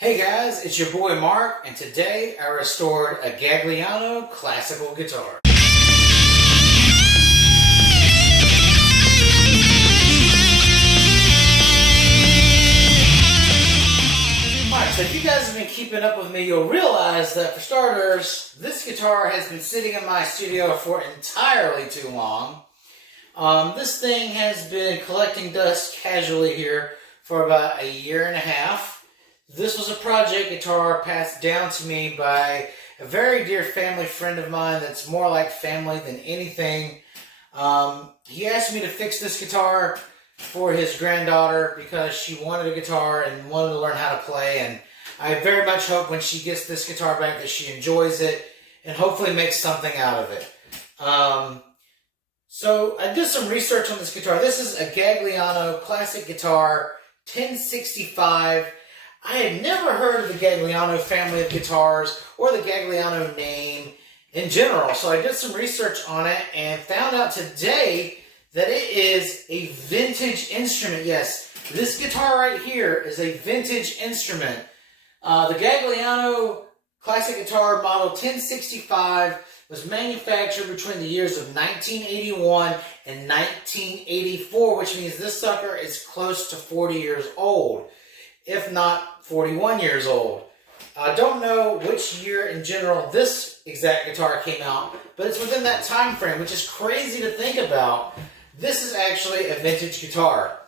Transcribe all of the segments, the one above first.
Hey guys, it's your boy Mark, and today I restored a Gagliano classical guitar. Alright, so if you guys have been keeping up with me, you'll realize that for starters, this guitar has been sitting in my studio for entirely too long. This thing has been collecting dust casually here for about a year and a half. This was a project guitar passed down to me by a very dear family friend of mine that's more like family than anything. He asked me to fix this guitar for his granddaughter because she wanted a guitar and wanted to learn how to play, and I very much hope when she gets this guitar back that she enjoys it and hopefully makes something out of it. So I did some research on this guitar. This is a Gagliano classic guitar, 1065. I had never heard of the Gagliano family of guitars or the Gagliano name in general, so I did some research on it and found out today that it is a vintage instrument. Yes, this guitar right here is a vintage instrument. The Gagliano classic guitar model 1065 was manufactured between the years of 1981 and 1984, which means this sucker is close to 40 years old, if not 41 years old. I don't know which year in general this exact guitar came out, but it's within that time frame, which is crazy to think about. This is actually a vintage guitar.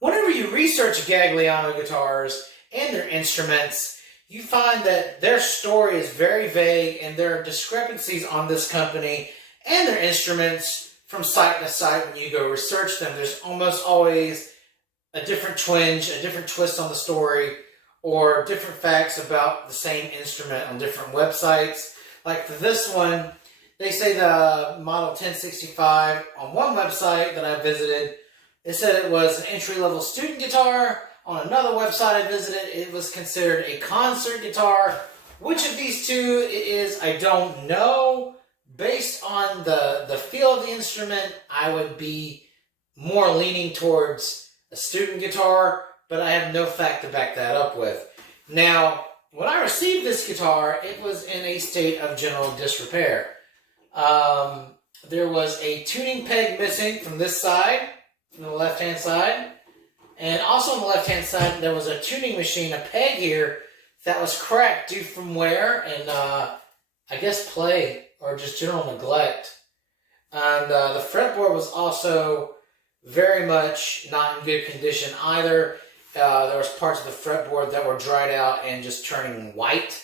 Whenever you research Gagliano guitars and their instruments, you find that their story is very vague and there are discrepancies on this company and their instruments from site to site when you go research them. There's almost always a different twinge, a different twist on the story, or different facts about the same instrument on different websites. Like for this one, they say the model 1065 on one website that I visited, it said it was an entry-level student guitar. On another website I visited, it was considered a concert guitar. Which of these two it is, I don't know. Based on the feel of the instrument, I would be more leaning towards a student guitar, but I have no fact to back that up with. Now, when I received this guitar, it was in a state of general disrepair. There was a tuning peg missing from this side, from the left-hand side, and also on the left-hand side, there was a tuning machine, a peg here, that was cracked due from wear and, I guess, play, or just general neglect. And the fretboard was also very much not in good condition either. There was parts of the fretboard that were dried out and just turning white.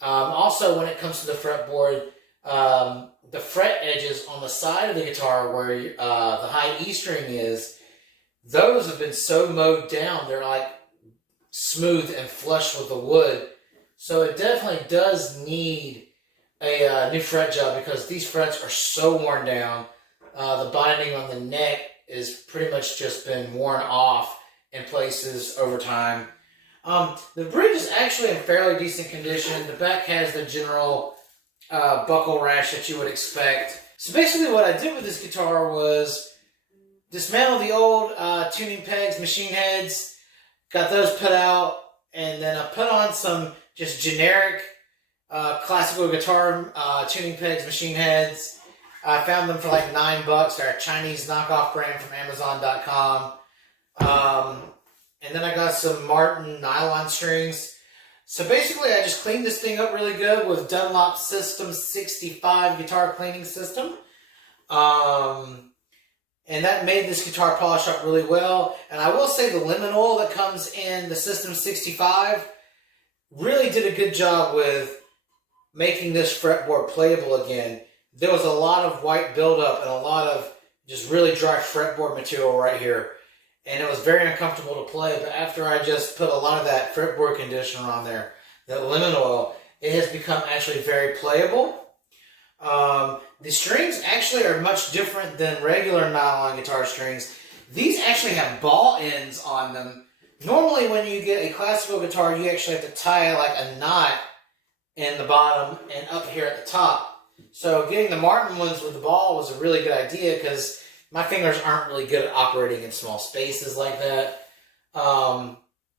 Also, when it comes to the fretboard, the fret edges on the side of the guitar where the high E string is, those have been so mowed down, they're like smooth and flush with the wood. So it definitely does need a new fret job because these frets are so worn down. The binding on the neck is pretty much just been worn off in places over time. The bridge is actually in fairly decent condition. The back has the general buckle rash that you would expect. So basically what I did with this guitar was dismantle the old tuning pegs, machine heads, got those put out, and then I put on some just generic classical guitar tuning pegs, machine heads. I found them for like $9. They're a Chinese knockoff brand from Amazon.com. And then I got some Martin nylon strings. So basically I just cleaned this thing up really good with Dunlop System 65 guitar cleaning system. And that made this guitar polish up really well. And I will say the lemon oil that comes in the System 65 really did a good job with making this fretboard playable again. There was a lot of white buildup and a lot of just really dry fretboard material right here. And it was very uncomfortable to play, but after I just put a lot of that fretboard conditioner on there, that lemon oil, it has become actually very playable. The strings actually are much different than regular nylon guitar strings. These actually have ball ends on them. Normally when you get a classical guitar, you actually have to tie like a knot in the bottom and up here at the top. So getting the Martin ones with the ball was a really good idea because my fingers aren't really good at operating in small spaces like that.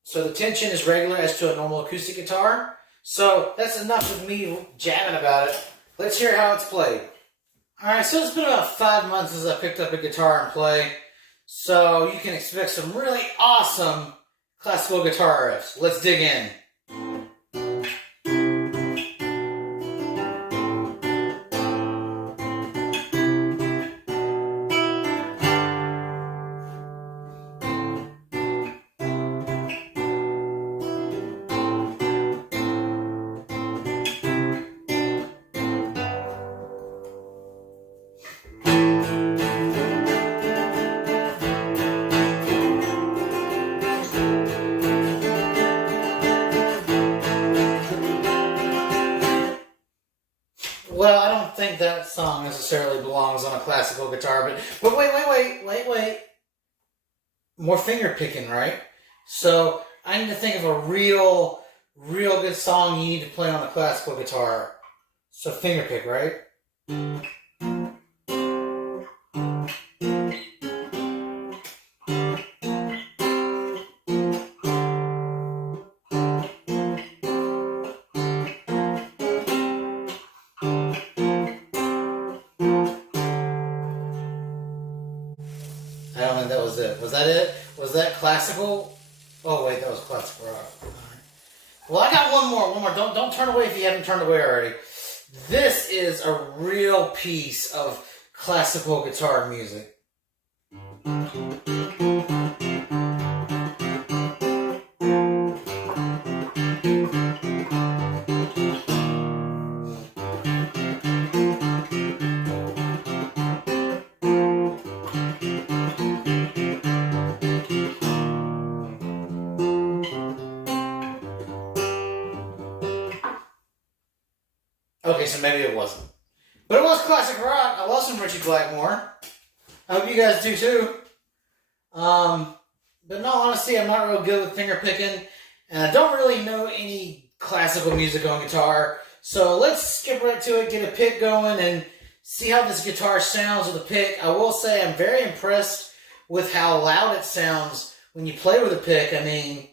So the tension is regular as to a normal acoustic guitar. So that's enough of me jamming about it. Let's hear how it's played. Alright, so it's been about 5 months since I picked up a guitar and play. So you can expect some really awesome classical guitar riffs. Let's dig in. Well, I don't think that song necessarily belongs on a classical guitar, but wait. More finger picking, right? So I need to think of a real good song you need to play on a classical guitar. So finger pick, right? I don't think that was it. Was that it? Was that classical? Oh wait, that was classical rock. All right. Well, I got one more. Don't turn away if you haven't turned away already. This is a real piece of classical guitar music. Okay, so maybe it wasn't. But it was classic rock. I love some Richie Blackmore. I hope you guys do too. But in all honesty, I'm not real good with finger picking. And I don't really know any classical music on guitar. So let's skip right to it, get a pick going, and see how this guitar sounds with a pick. I will say I'm very impressed with how loud it sounds when you play with a pick. I mean...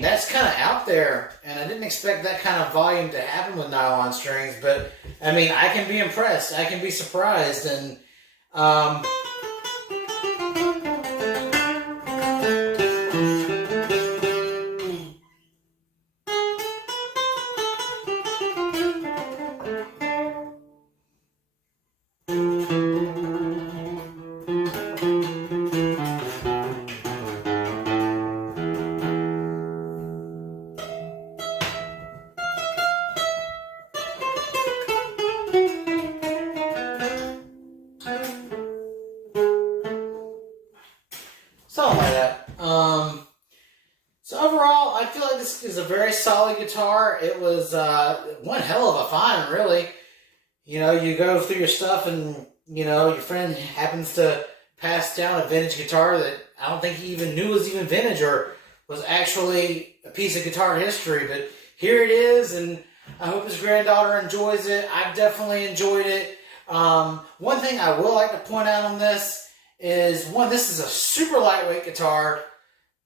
that's kind of out there, and I didn't expect that kind of volume to happen with nylon strings, but, I mean, I can be impressed, I can be surprised, and, something like that. So overall, I feel like this is a very solid guitar. It was one hell of a find, really. You know, you go through your stuff and, you know, your friend happens to pass down a vintage guitar that I don't think he even knew was even vintage or was actually a piece of guitar history. But here it is, and I hope his granddaughter enjoys it. I've definitely enjoyed it. One thing I will like to point out on this is, one, this is a super lightweight guitar.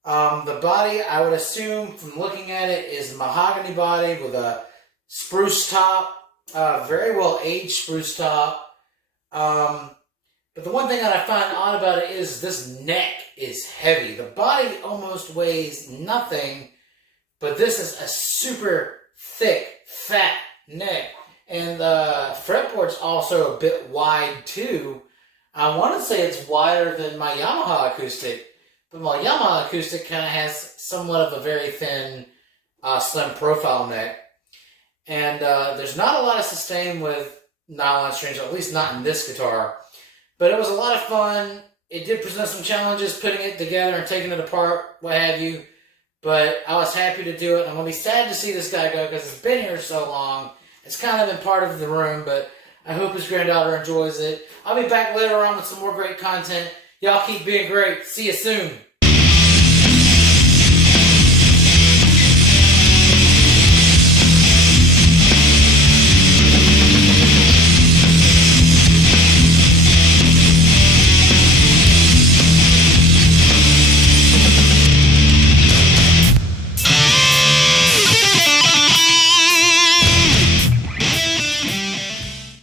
The body, I would assume from looking at it, is a mahogany body with a spruce top, very well aged spruce top. But the one thing that I find odd about it is this neck is heavy. The body almost weighs nothing, but this is a super thick, fat neck. And the fretboard's also a bit wide too. I want to say it's wider than my Yamaha acoustic, but my Yamaha acoustic kind of has somewhat of a very thin, slim profile neck. And there's not a lot of sustain with nylon strings, or at least not in this guitar. But it was a lot of fun. It did present some challenges putting it together and taking it apart, what have you. But I was happy to do it. I'm going to be sad to see this guy go because it's been here so long. It's kind of been part of the room, but I hope his granddaughter enjoys it. I'll be back later on with some more great content. Y'all keep being great. See you soon.